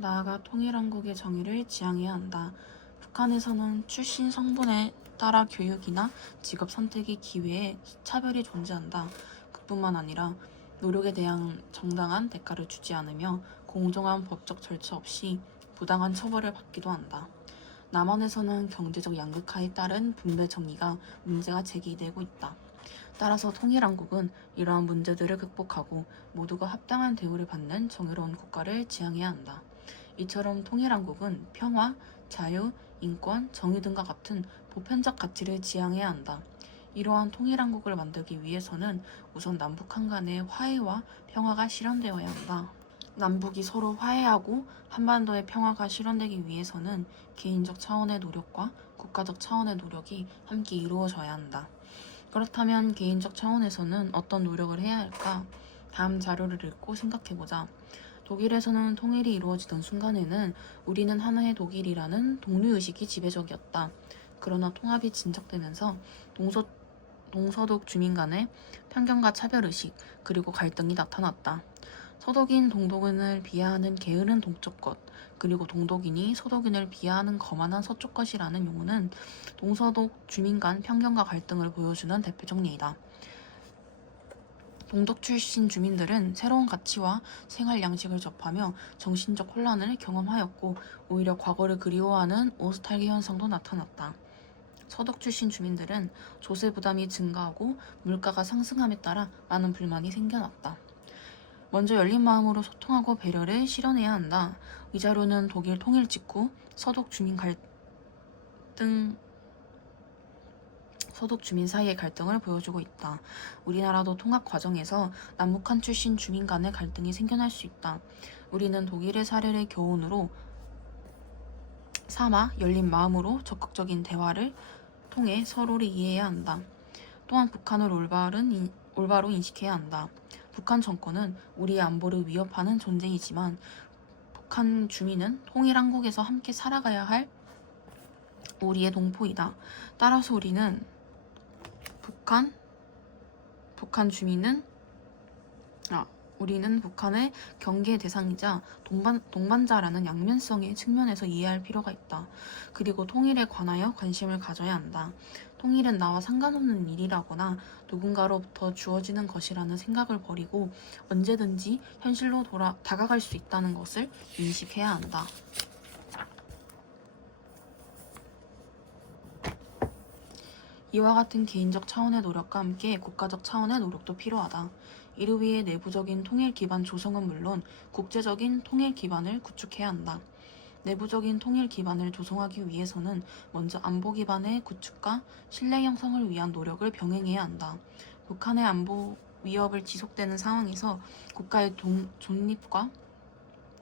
나아가 통일한국의 정의를 지향해야 한다. 북한에서는 출신 성분에 따라 교육이나 직업 선택의 기회에 차별이 존재한다. 그뿐만 아니라 노력에 대한 정당한 대가를 주지 않으며 공정한 법적 절차 없이 부당한 처벌을 받기도 한다. 남한에서는 경제적 양극화에 따른 분배 정의가 문제가 제기되고 있다. 따라서 통일한국은 이러한 문제들을 극복하고 모두가 합당한 대우를 받는 정의로운 국가를 지향해야 한다. 이처럼 통일한국은 평화, 자유, 인권, 정의 등과 같은 보편적 가치를 지향해야 한다. 이러한 통일한국을 만들기 위해서는 우선 남북한 간의 화해와 평화가 실현되어야 한다. 남북이 서로 화해하고 한반도의 평화가 실현되기 위해서는 개인적 차원의 노력과 국가적 차원의 노력이 함께 이루어져야 한다. 그렇다면 개인적 차원에서는 어떤 노력을 해야 할까? 다음 자료를 읽고 생각해보자. 독일에서는 통일이 이루어지던 순간에는 우리는 하나의 독일이라는 독립의식이 지배적이었다. 그러나 통합이 진척되면서 동서독 주민 간의 편견과 차별의식, 그리고 갈등이 나타났다. 서독인 동독인을 비하하는 게으른 동쪽 것, 그리고 동독인이 서독인을 비하하는 거만한 서쪽 것이라는 용어는 동서독 주민 간 편견과 갈등을 보여주는 대표적 예이다. 동독 출신 주민들은 새로운 가치와 생활 양식을 접하며 정신적 혼란을 경험하였고 오히려 과거를 그리워하는 오스탈기 현상도 나타났다. 서독 출신 주민들은 조세 부담이 증가하고 물가가 상승함에 따라 많은 불만이 생겨났다. 먼저 열린 마음으로 소통하고 배려를 실현해야 한다. 이 자료는 독일 통일 직후 서독 주민 사이의 갈등을 보여주고 있다. 우리나라도 통합 과정에서 남북한 출신 주민 간의 갈등이 생겨날 수 있다. 우리는 독일의 사례를 교훈으로 삼아 열린 마음으로 적극적인 대화를 통해 서로를 이해해야 한다. 또한 북한을 올바로 인식해야 한다. 북한 정권은 우리의 안보를 위협하는 존재이지만 북한 주민은 통일한국에서 함께 살아가야 할 우리의 동포이다. 따라서 우리는 우리는 북한의 경계 대상이자 동반자라는 양면성의 측면에서 이해할 필요가 있다. 그리고 통일에 관하여 관심을 가져야 한다. 통일은 나와 상관없는 일이라거나 누군가로부터 주어지는 것이라는 생각을 버리고 언제든지 현실로 다가갈 수 있다는 것을 인식해야 한다. 이와 같은 개인적 차원의 노력과 함께 국가적 차원의 노력도 필요하다. 이를 위해 내부적인 통일 기반 조성은 물론 국제적인 통일 기반을 구축해야 한다. 내부적인 통일 기반을 조성하기 위해서는 먼저 안보 기반의 구축과 신뢰 형성을 위한 노력을 병행해야 한다. 북한의 안보 위협을 지속되는 상황에서 국가의 존립과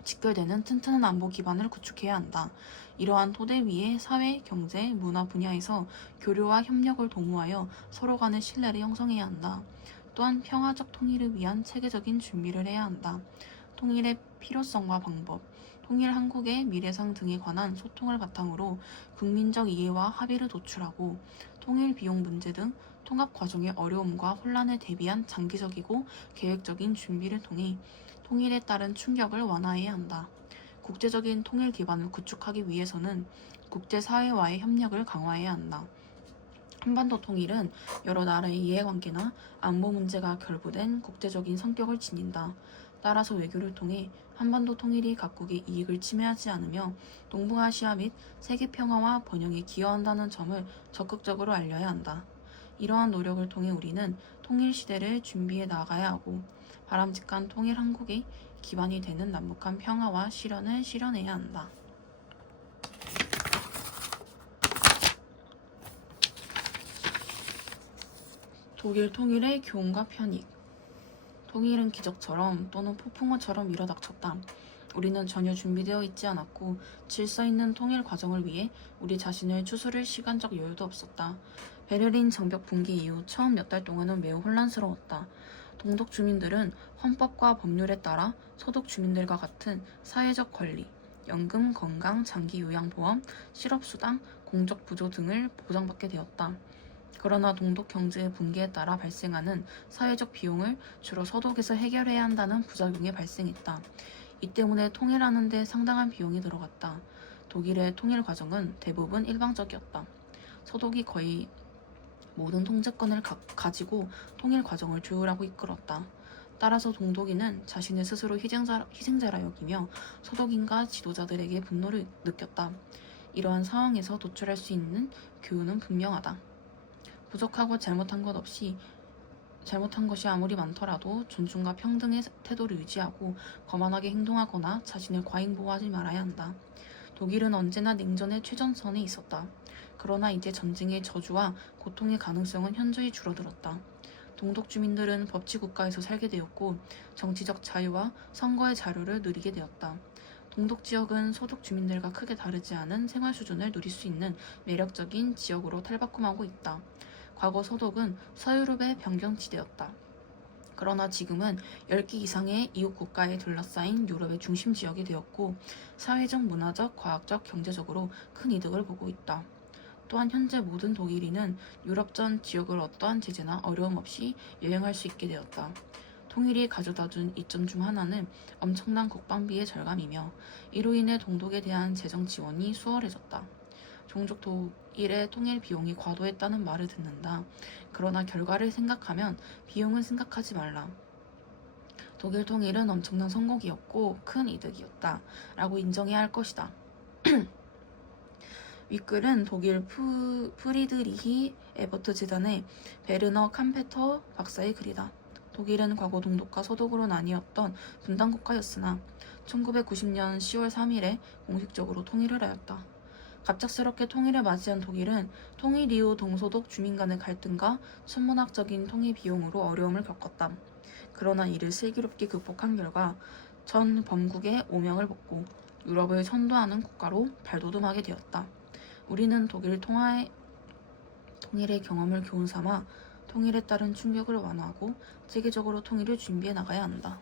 직결되는 튼튼한 안보 기반을 구축해야 한다. 이러한 토대 위에 사회, 경제, 문화 분야에서 교류와 협력을 도모하여 서로 간의 신뢰를 형성해야 한다. 또한 평화적 통일을 위한 체계적인 준비를 해야 한다. 통일의 필요성과 방법, 통일 한국의 미래상 등에 관한 소통을 바탕으로 국민적 이해와 합의를 도출하고 통일 비용 문제 등 통합 과정의 어려움과 혼란에 대비한 장기적이고 계획적인 준비를 통해 통일에 따른 충격을 완화해야 한다. 국제적인 통일 기반을 구축하기 위해서는 국제사회와의 협력을 강화해야 한다. 한반도 통일은 여러 나라의 이해관계나 안보 문제가 결부된 국제적인 성격을 지닌다. 따라서 외교를 통해 한반도 통일이 각국의 이익을 침해하지 않으며 동북아시아 및 세계 평화와 번영에 기여한다는 점을 적극적으로 알려야 한다. 이러한 노력을 통해 우리는 통일 시대를 준비해 나가야 하고 바람직한 통일 한국의 기반이 되는 남북한 평화와 실현을 실현해야 한다. 독일 통일의 교훈과 편익. 통일은 기적처럼 또는 폭풍우처럼 밀어닥쳤다. 우리는 전혀 준비되어 있지 않았고 질서 있는 통일 과정을 위해 우리 자신을 추스를 시간적 여유도 없었다. 베를린 장벽 붕괴 이후 처음 몇 달 동안은 매우 혼란스러웠다. 동독 주민들은 헌법과 법률에 따라 서독 주민들과 같은 사회적 권리, 연금, 건강, 장기 요양보험, 실업수당, 공적 부조 등을 보장받게 되었다. 그러나 동독 경제의 붕괴에 따라 발생하는 사회적 비용을 주로 서독에서 해결해야 한다는 부작용이 발생했다. 이 때문에 통일하는 데 상당한 비용이 들어갔다. 독일의 통일 과정은 대부분 일방적이었다. 서독이 거의 모든 통제권을 가지고 통일 과정을 조율하고 이끌었다. 따라서 동독이는 자신을 스스로 희생자라 여기며 서독인과 지도자들에게 분노를 느꼈다. 이러한 상황에서 도출할 수 있는 교훈은 분명하다. 부족하고 잘못한 것이 아무리 많더라도 존중과 평등의 태도를 유지하고 거만하게 행동하거나 자신을 과잉보호하지 말아야 한다. 독일은 언제나 냉전의 최전선에 있었다. 그러나 이제 전쟁의 저주와 고통의 가능성은 현저히 줄어들었다. 동독 주민들은 법치 국가에서 살게 되었고 정치적 자유와 선거의 자유를 누리게 되었다. 동독 지역은 서독 주민들과 크게 다르지 않은 생활 수준을 누릴 수 있는 매력적인 지역으로 탈바꿈하고 있다. 과거 서독은 서유럽의 변경지대였다. 그러나 지금은 10개 이상의 이웃 국가에 둘러싸인 유럽의 중심 지역이 되었고 사회적, 문화적, 과학적, 경제적으로 큰 이득을 보고 있다. 또한 현재 모든 독일인은 유럽 전 지역을 어떠한 제재나 어려움 없이 여행할 수 있게 되었다. 통일이 가져다준 이점 중 하나는 엄청난 국방비의 절감이며 이로 인해 동독에 대한 재정 지원이 수월해졌다. 종족 독일의 통일 비용이 과도했다는 말을 듣는다. 그러나 결과를 생각하면 비용은 생각하지 말라. 독일 통일은 엄청난 성공이었고 큰 이득이었다. 라고 인정해야 할 것이다. 윗글은 독일 프리드리히 에버트 재단의 베르너 캄페터 박사의 글이다. 독일은 과거 동독과 서독으로 나뉘었던 분단국가였으나 1990년 10월 3일에 공식적으로 통일을 하였다. 갑작스럽게 통일을 맞이한 독일은 통일 이후 동서독 주민 간의 갈등과 천문학적인 통일 비용으로 어려움을 겪었다. 그러나 이를 슬기롭게 극복한 결과 전 범국의 오명을 벗고 유럽을 선도하는 국가로 발돋움하게 되었다. 우리는 독일 통일의 경험을 교훈 삼아 통일에 따른 충격을 완화하고 체계적으로 통일을 준비해 나가야 한다.